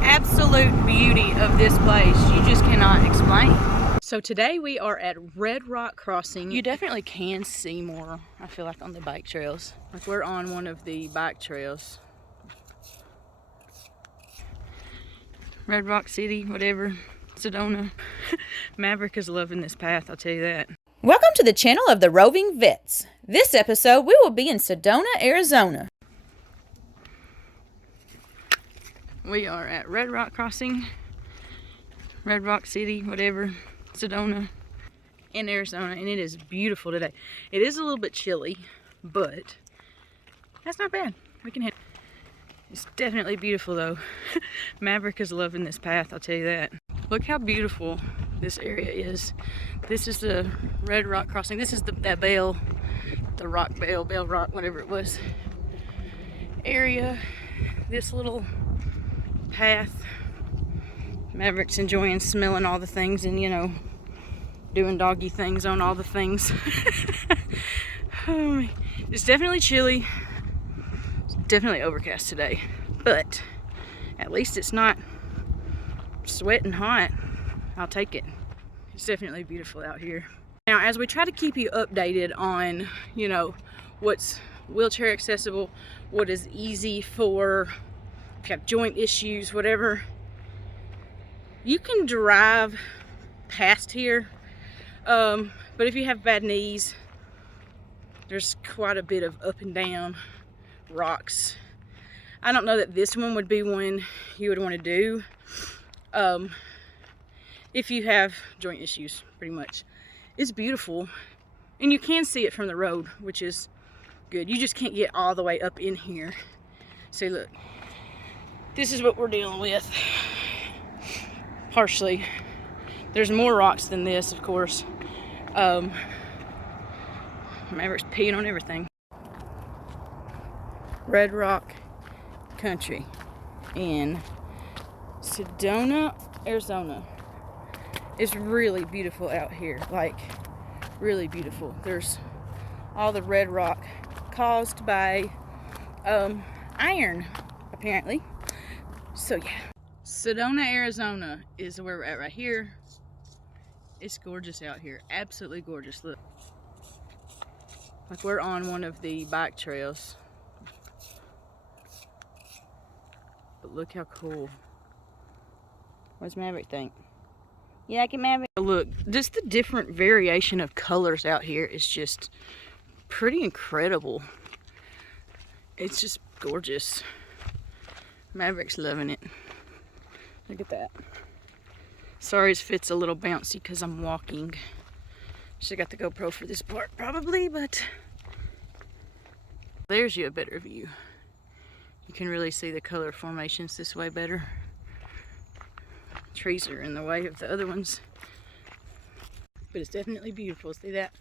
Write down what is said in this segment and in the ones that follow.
absolute beauty of this place, you just cannot explain. So today we are at RedRock Crossing. You definitely can see more, I feel like, on the bike trails. Like we're on one of the bike trails. Red Rock City, whatever, Sedona. Maverick is loving this path, I'll tell you that. Welcome to the channel of the Roving Vets. This episode we will be in Sedona, Arizona. We are at RedRock Crossing, Red Rock City, whatever, Sedona, in Arizona, and it is beautiful today. It is a little bit chilly, but that's not bad. We can hit. It's definitely beautiful though. Maverick is loving this path, I'll tell you that. Look how beautiful this area is. This is the RedRock Crossing. This is that Bell Rock, whatever it was, area. This little path. Maverick's enjoying smelling all the things and, you know, doing doggy things on all the things. Oh, it's definitely chilly. It's definitely overcast today, but at least it's not sweating hot. I'll take it. It's definitely beautiful out here. Now, as we try to keep you updated on, you know, what's wheelchair accessible, what is easy for if you have joint issues, whatever, you can drive past here. But if you have bad knees, there's quite a bit of up and down rocks. I don't know that this one would be one you would want to do if you have joint issues, pretty much. It's beautiful, and you can see it from the road, which is good. You just can't get all the way up in here. See, look. This is what we're dealing with. Partially. There's more rocks than this, of course. Maverick's peeing on everything. RedRock Country in Sedona, Arizona. It's really beautiful out here. Like, really beautiful. There's all the red rock caused by iron, apparently. So yeah, Sedona, Arizona is where we're at right here. It's gorgeous out here, absolutely gorgeous. Look, like we're on one of the bike trails, but look how cool. What does Maverick think? You like it, Maverick? Look, just the different variation of colors out here is just pretty incredible. It's just gorgeous. Maverick's loving it. Look at that. Sorry his fit's a little bouncy because I'm walking. Should've got the GoPro for this part probably, but there's you a better view. You can really see the color formations this way better. Trees are in the way of the other ones, but it's definitely beautiful. See that?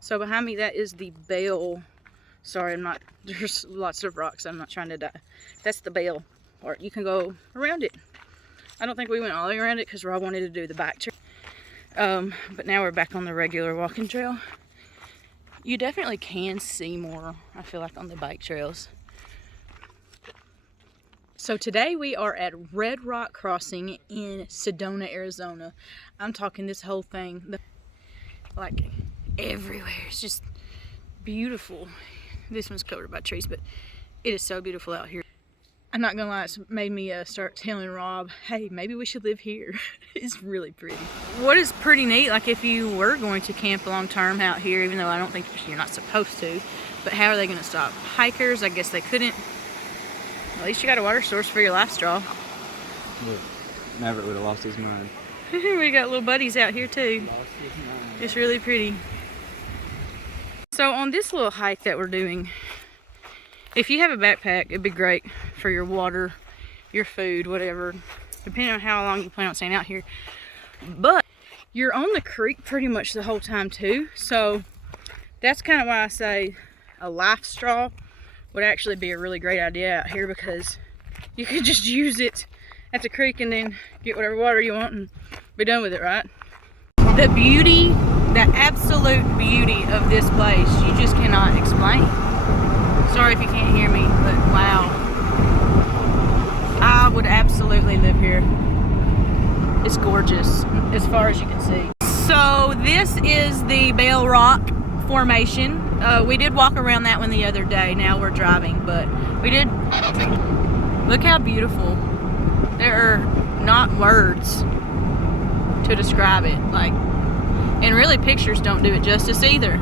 So behind me, that is the Bell. Sorry, there's lots of rocks, I'm not trying to die. That's the Bell part. You can go around it. I don't think we went all the way around it because Rob wanted to do the bike trail. But now we're back on the regular walking trail. You definitely can see more, I feel like, on the bike trails. So today we are at RedRock Crossing in Sedona, Arizona. I'm talking this whole thing, like everywhere. It's just beautiful. This one's covered by trees, but it is so beautiful out here. I'm not gonna lie, it's made me start telling Rob, hey, maybe we should live here. It's really pretty. What is pretty neat, like if you were going to camp long term out here, even though I don't think you're not supposed to, but how are they gonna stop hikers? I guess they couldn't. At least you got a water source for your life straw. Look, Maverick would have lost his mind. We got little buddies out here too. It's really pretty. So on this little hike that we're doing, if you have a backpack, it'd be great for your water, your food, whatever, depending on how long you plan on staying out here. But you're on the creek pretty much the whole time too. So that's kind of why I say a life straw would actually be a really great idea out here, because you could just use it at the creek and then get whatever water you want and be done with it, right? The beauty, the absolute beauty of this place, you just cannot explain. Sorry if you can't hear me, but wow. I would absolutely live here. It's gorgeous, as far as you can see. So this is the Bell Rock formation. We did walk around that one the other day. Now we're driving, but we did. Look how beautiful. There are not words to describe it. Like, and really pictures don't do it justice either.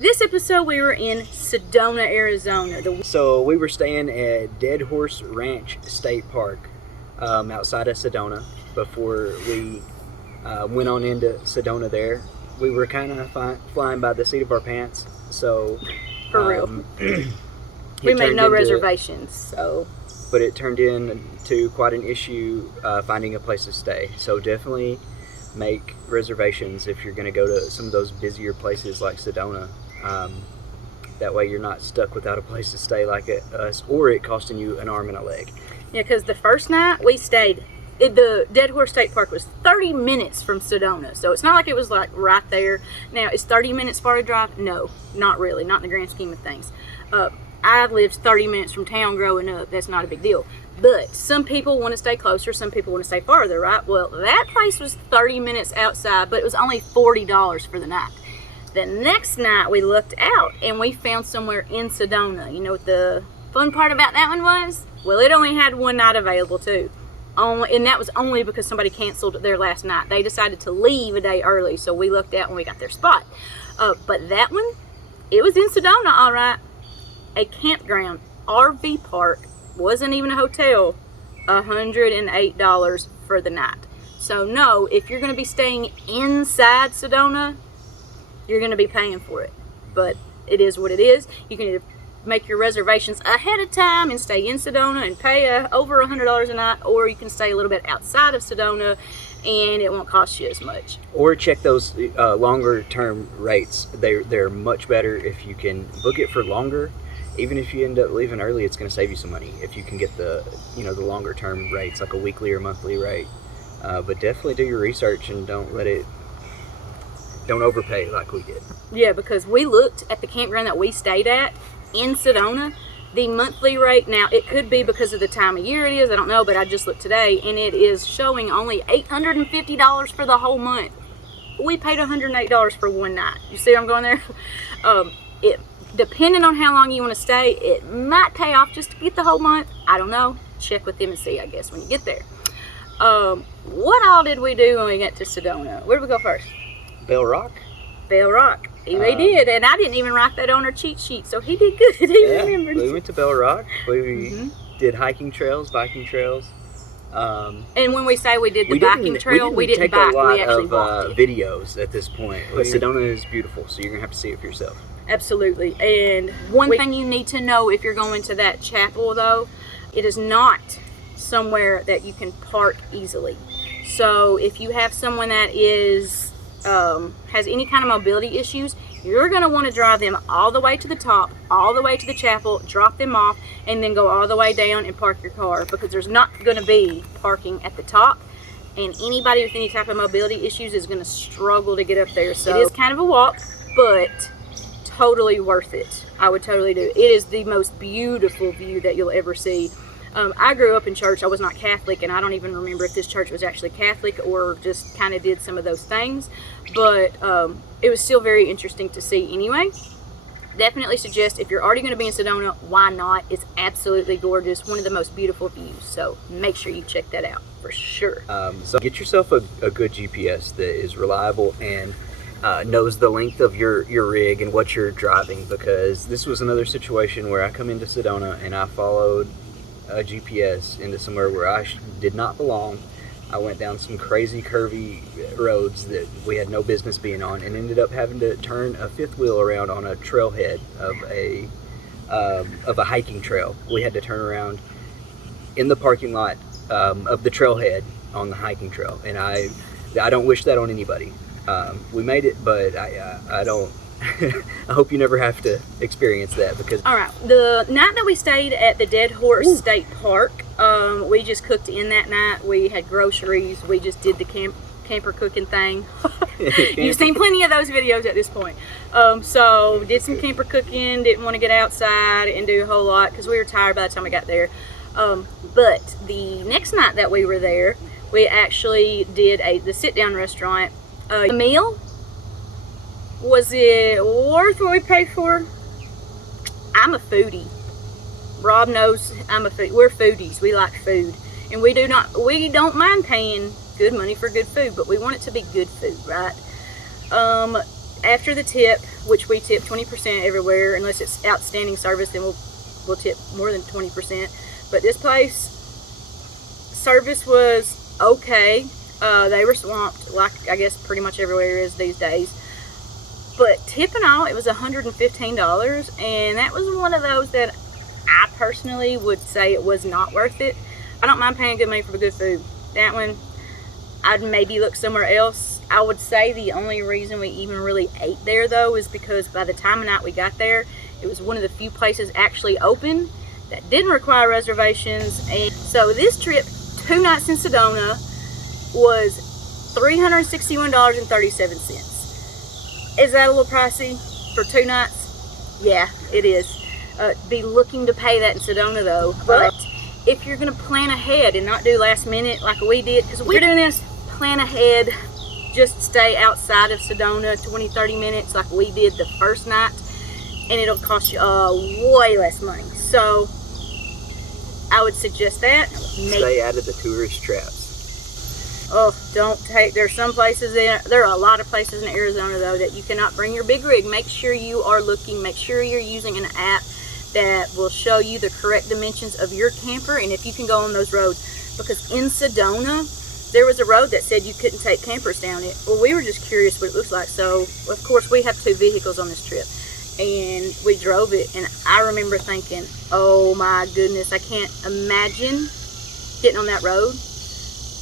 This episode we were in Sedona, Arizona. So we were staying at Dead Horse Ranch State Park outside of Sedona before we went on into Sedona there. We were kind of flying by the seat of our pants. So For real. We made no reservations, so. But it turned into quite an issue finding a place to stay. So definitely make reservations if you're going to go to some of those busier places like Sedona. That way you're not stuck without a place to stay like us, or it costing you an arm and a leg. Yeah, because the first night we stayed, the Dead Horse State Park was 30 minutes from Sedona, so it's not like it was like right there. Now, is 30 minutes far to drive? No, not really, not in the grand scheme of things. I lived 30 minutes from town growing up. That's not a big deal. But some people want to stay closer, some people want to stay farther, right? Well, that place was 30 minutes outside, but it was only $40 for the night. The next night we looked out and we found somewhere in Sedona. You know what the fun part about that one was? Well, it only had one night available too. And that was only because somebody canceled their last night. They decided to leave a day early, so we looked out and we got their spot. But that one, it was in Sedona, all right. A campground, RV park, wasn't even a hotel, $108 for the night. So no, if you're going to be staying inside Sedona, you're going to be paying for it. But it is what it is. You can either make your reservations ahead of time and stay in Sedona and pay over $100 a night, or you can stay a little bit outside of Sedona and it won't cost you as much. Or check those longer term rates. They're much better if you can book it for longer. Even if you end up leaving early, it's going to save you some money if you can get the longer term rates, like a weekly or monthly rate. But definitely do your research and don't overpay like we did. Yeah, because we looked at the campground that we stayed at in Sedona. The monthly rate, now it could be because of the time of year it is, I don't know, but I just looked today and it is showing only $850 for the whole month. We paid $108 for one night. You see where I'm going there? Depending on how long you want to stay, it might pay off just to get the whole month. I don't know. Check with them and see, I guess, when you get there. What all did we do when we got to Sedona? Where did we go first? Bell Rock? Bell Rock. He did, and I didn't even write that on our cheat sheet, so he did good. He remembered. We went to Bell Rock. We did hiking trails, biking trails. And when we say we did the biking trail, we didn't bike. We actually walked it. Videos at this point. But Sedona is beautiful, so you're going to have to see it for yourself. Absolutely. And one thing you need to know if you're going to that chapel, though, it is not somewhere that you can park easily. So if you have someone that is has any kind of mobility issues, you're going to want to drive them all the way to the top, all the way to the chapel, drop them off, and then go all the way down and park your car, because there's not going to be parking at the top, and anybody with any type of mobility issues is going to struggle to get up there. So it is kind of a walk, but totally worth it. I would totally do it. It is the most beautiful view that you'll ever see. I grew up in church. I was not Catholic, and I don't even remember if this church was actually Catholic or just kind of did some of those things, but it was still very interesting to see anyway. Definitely suggest, if you're already going to be in Sedona, why not? It's absolutely gorgeous, one of the most beautiful views, so make sure you check that out for sure. So get yourself a good GPS that is reliable and knows the length of your rig and what you're driving, because this was another situation where I come into Sedona and I followed a GPS into somewhere where I did not belong. I went down some crazy curvy roads that we had no business being on, and ended up having to turn a fifth wheel around on a trailhead of a hiking trail. We had to turn around in the parking lot of the trailhead on the hiking trail, and I don't wish that on anybody. We made it, but I don't. I hope you never have to experience that, because... All right, the night that we stayed at the Dead Horse State Park, we just cooked in that night. We had groceries. We just did the camper cooking thing. You've seen plenty of those videos at this point. So did some camper cooking. Didn't want to get outside and do a whole lot because we were tired by the time we got there. But the next night that we were there, we actually did the sit-down restaurant. The meal, was it worth what we paid for? I'm a foodie. Rob knows I'm a foodie. We're foodies. We like food, and we don't mind paying good money for good food, but we want it to be good food, right? After the tip, which we tip 20% everywhere, unless it's outstanding service, then we'll tip more than 20%. But this place, service was okay. They were swamped, like I guess pretty much everywhere is these days. But tip and all, it was $115, and that was one of those that I personally would say it was not worth it. I don't mind paying good money for good food. That one, I'd maybe look somewhere else. I would say the only reason we even really ate there, though, is because by the time of night we got there, it was one of the few places actually open that didn't require reservations. And so this trip, 2 nights in Sedona, was $361.37. Is that a little pricey for 2 nights? Yeah, it is. Be looking to pay that in Sedona, though. But if you're going to plan ahead and not do last minute like we did, because we're doing this, plan ahead, just stay outside of Sedona 20-30 minutes like we did the first night, and it'll cost you way less money. So I would suggest that. Stay out of the tourist traps. Oh, don't take, there's some places, there are a lot of places in Arizona, though, that you cannot bring your big rig. Make sure you are looking, make sure you're using an app that will show you the correct dimensions of your camper, and if you can go on those roads. Because in Sedona, there was a road that said you couldn't take campers down it. Well, we were just curious what it looks like, so of course we have 2 vehicles on this trip, and we drove it, and I remember thinking, oh my goodness, I can't imagine getting on that road.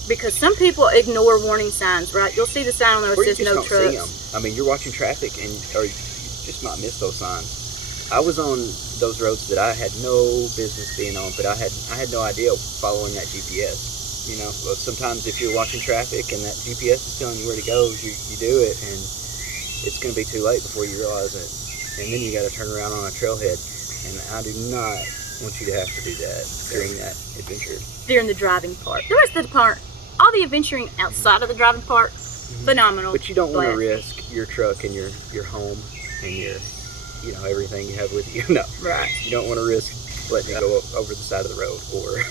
Because some people ignore warning signs, right? You'll see the sign on there that says no trucks. I mean, you're watching traffic, or you just might miss those signs. I was on those roads that I had no business being on, but I had no idea following that GPS. You know, sometimes if you're watching traffic and that GPS is telling you where to go, you do it, and it's going to be too late before you realize it. And then you got to turn around on a trailhead, and I do not want you to have to do that during that adventure. During the driving part. The rest of the part, all the adventuring outside of the driving part, phenomenal. But you don't want to risk your truck and your home and your, everything you have with you. No. Right. You don't want to risk letting it go over the side of the road or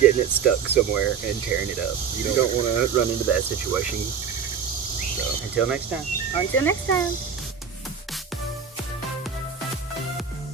getting it stuck somewhere and tearing it up. You don't want to run into that situation. So, until next time. Until next time.